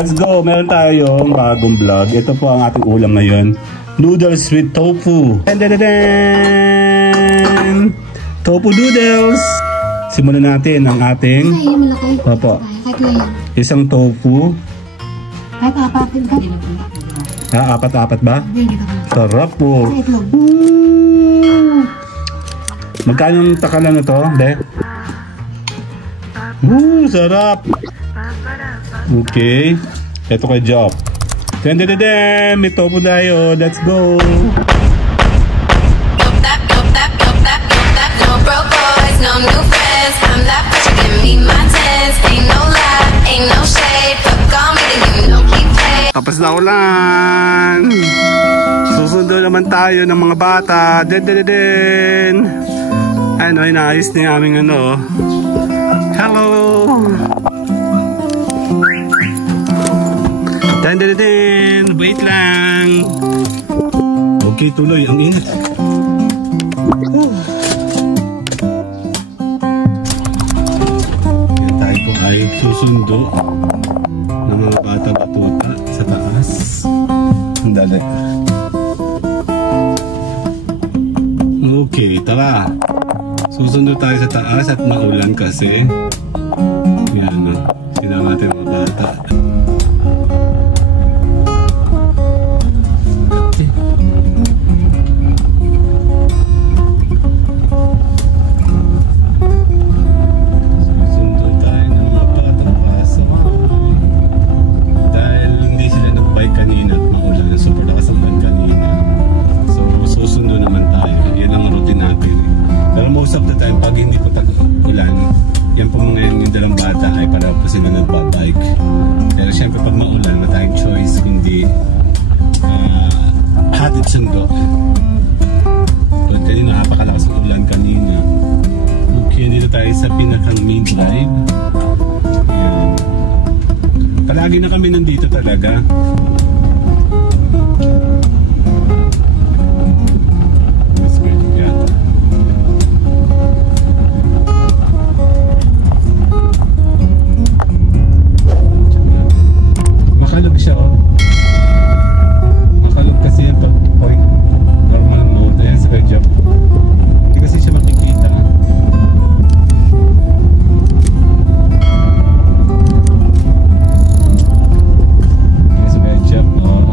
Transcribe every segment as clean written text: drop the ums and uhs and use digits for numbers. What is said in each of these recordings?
Let's go! Meron tayong bagong vlog. Ito po ang ating ulam ngayon. Noodles with tofu. Dan-dan-dan-dan! Tofu noodles! Simulan natin ang ating... Opo. Isang tofu. Kahit apatin ka. Apat-apat ba? Sarap po. Magkano yung takalan na to, be? Sarap. Okay. Ito kay Job. Den-den-den! May tofu tayo. Let's go! No new friends, I'm that bitch, you give me my tens. Ain't no lie, ain't no shade. Fuck on me, then you know keep playing. Tapos na ulan. Susundo naman tayo ng mga bata. Den. Ano, inaayos na yung aming ano. Hello. Den. Wait lang. Okay, tuloy. Ang init. Ay susundo ng mga bata-batuta sa taas. Ang dali. Okay, tara. Susundo tayo sa taas at maulan kasi. Yan, sinama natin mga bata. Most of the time, pag hindi po tag-ulan, yan po mga yung dalang bata ay para po sila nagbabike. Pero syempre pag maulan, matayang choice, hindi hatid sundo. But kanina, napakalakas ng ulan kanina. Okay, dito tayo sa pinakang main drive. Ayan. Palagi na kami nandito talaga. Makalog siya, oh. Makalog kasi yan pag normal mode. Ayan, square jump. Hindi kasi siya makikita. Ayan, square jump, oh.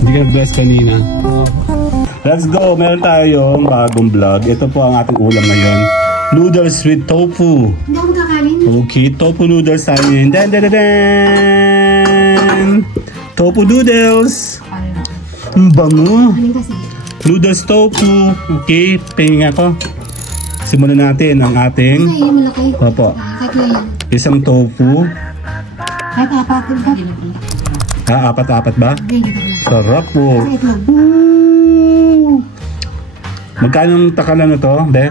Hindi ka nag-bless kanina. Let's go! Meron tayong bagong vlog. Ito po ang ating ulam ngayon. Noodles with tofu. Okay, tofu noodles tayo yun. Dan-dan-dan-dan! Tofu noodles. Ang bango. Noodles tofu. Okay, pingin ako. Simulan natin ang ating... Opo. Isang tofu. Kahit apatin ka. Apat-apat ba? Sarap po. Magkano yung takalan na to, be?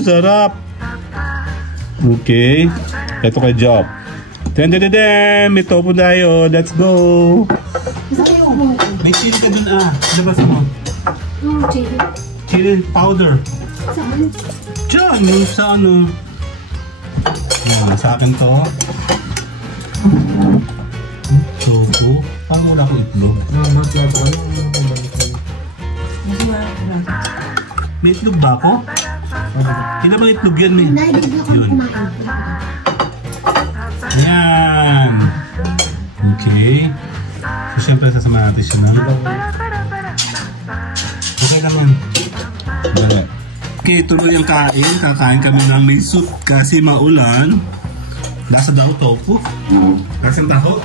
Sarap. Okay. Ito kay Job. Den-den-den! May tofu tayo. Let's go! May chili ka dun, labas mo. Chili. Chili powder. Saan? Diyan, yung sa ano. Sa akin to. Tofu. Paano wala akong itlog? May itlog ba ako? Kailan bang itlog yan, eh? Yun. Ayan. Okay. So, siyempre sasama natin siya na. Okay naman. Dali. Okay, tuloy ang kain. Kakain kami ng may soup kasi maulan. Lasa daw tofu. Lasang taho.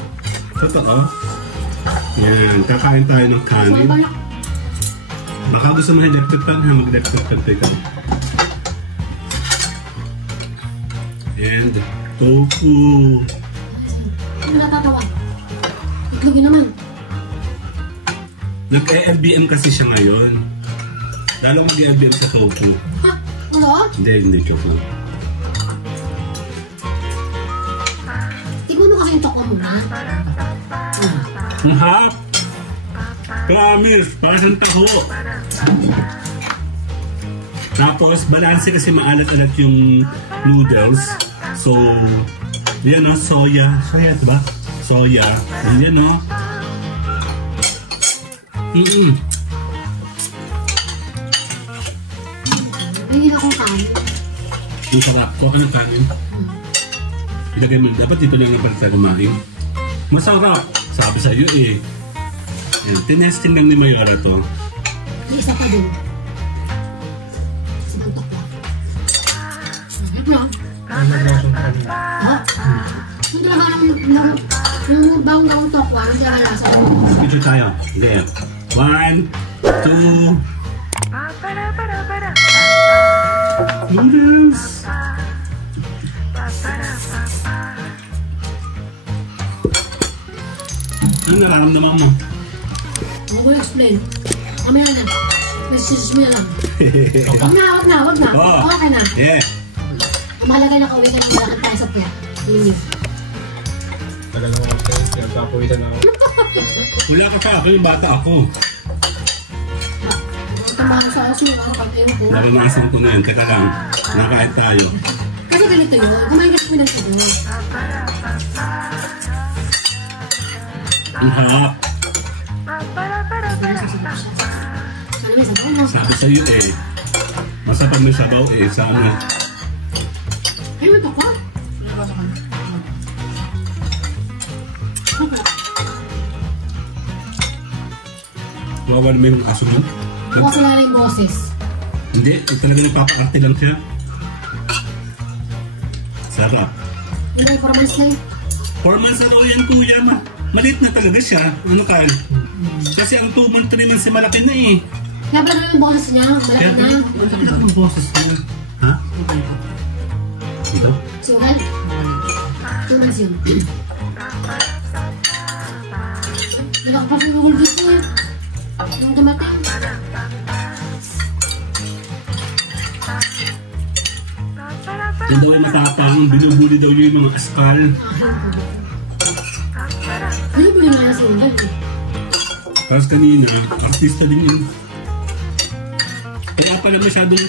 Totoo. Ayan. Kakain tayo ng kanin. Baka gusto mo electric pan, mag-electric pan tayo. And tofu. Ano natatawa? Itlogin naman. Nag-LBM kasi siya ngayon. Lalo mag-LBM sa tofu. Ano? Hindi, joke lang. Tignan mo kasi yung toko mo na. Ang hap! Promise, para sa taho. Tapos, balanse kasi maalat-alat yung noodles. So, yan o, soya. Soya, diba? Soya. Yan o. Hindi na akong kanin. Yung sarap ko, ano kanin? Ilagay mo, dapat dito lang yung palita kumain. Masarap. Sabi sa'yo eh. Yan, tinesting lang ni Mayora to. Isa pa doon. Sa buntok lang. Ha? Yung talaga yung bawang tokwa, ang talaga lasa. Picture tayo. There. 1, 2. Noodles. Ano nararamdaman mo? Huwag ko explain. Kamaya na. Message mo na lang. Wag na. Oh. Okay na. Yeah. Ang mahalaga na kauwi ka ng malakad tayo sa puya. Linis. Tagal naman ako sa'yo, kaya kapawisan ako. Wala ka sa akin, bata ako. Tamahan sa aso yung mga kapatid ko. Naranasan ko na yan. Teka lang. Nakain tayo. Kasi ganito yun. Kumain ka sa pinagsagot. Ang harap. Sana may sabaw mo. Sabi sa'yo eh. Masapag may sabaw eh. Sana. Ay, may tokwa. Wawa naman yung aso mo. Bukas wala na yung boses. Hindi. Talaga nagpapakarte lang siya. Sarap. Yung performance na yun. 4 months na daw yan, kuya. Maliit na talaga siya. Ano ka? Kasi ang 2 months, 3 months malaki na eh. Kaya pala yung boses niya. Kaya Malaki na. malaki na ang boses niya. Ha? Ito? Sugal? 2 months yun. Nakakapasok yung whole dito eh. Nung dumating. Yan daw ay matapang. Binubuli daw niya yung mga askal. Binibuli nga yung sugal eh. Tapos kanina, artista din yun. Kaya pala masyadong,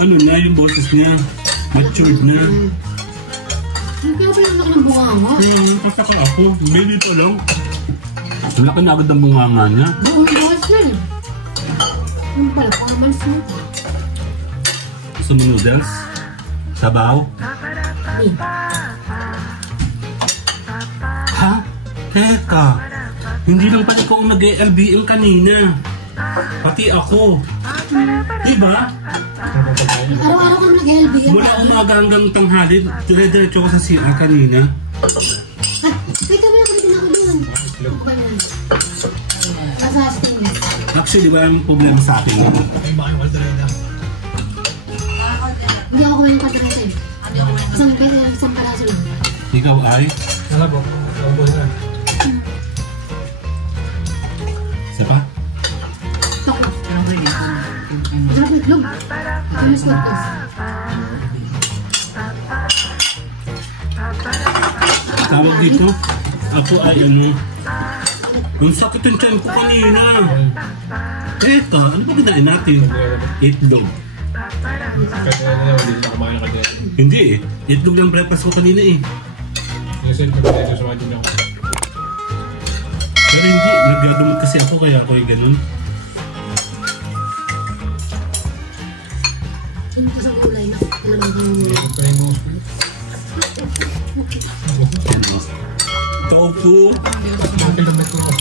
ano na, yung boses niya. Matured na. Kaya pala ang laki ng bunganga. Kasaka ako. Baby pa lang. Ang laki na agad ang bunganga niya. Buong boses na eh. Yung pala, performance mo. Gusto mo noodles? Sabaw? Eh. Ha? Teka. Hindi lang pala ikaw ang nag-LBM kanina. Pati ako. Diba? Araw-araw kang nag-LBM. Mula umaga hanggang tanghali, dire-diretso ko sa CR kanina. Ah, wait, kami nakalitin ako doon. Ano ba yan? Nasa stainless. Actually, wala namang problema sa akin. Ay, baka yung Walterina. Hindi ako kumain ng patarasa eh. Isang palaso lang. Ikaw ay? Wala po, ubos na. Isa pa? Tokwa. Masarap yung itlog. Yung squatters. Tawag dito, ako ay ano, ang sakit yung tiyan ko kanina. Teka, ano ba kinain natin? Itlog. Kahit wala na naman, hindi na kumain ng kanya. Hindi eh, itlog lang breakfast ko kanina eh. Yung cellphone ko dito, sumadyo niya ako. Pero hindi, nagdadumot kasi ako kaya ako yung ganun. Hindi ko sa gulay na. Talagang kang Yung pa yung buhos ko. Yan o. Tofu. Mga kilomet ko ako.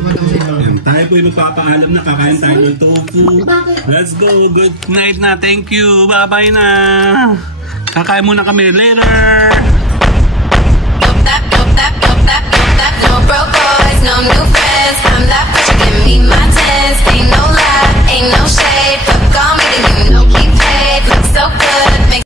Yan, tayo po yung magpapaalam na kakain tayo ng tofu. Bakit? Let's go, good night na, thank you, bye-bye na. Kakain muna kami later. No broke boys, no new friends. I'm that bitch, you give me my tens. Ain't no lie, ain't no shade. Fuck all me, then you know keep paid. Look so good, make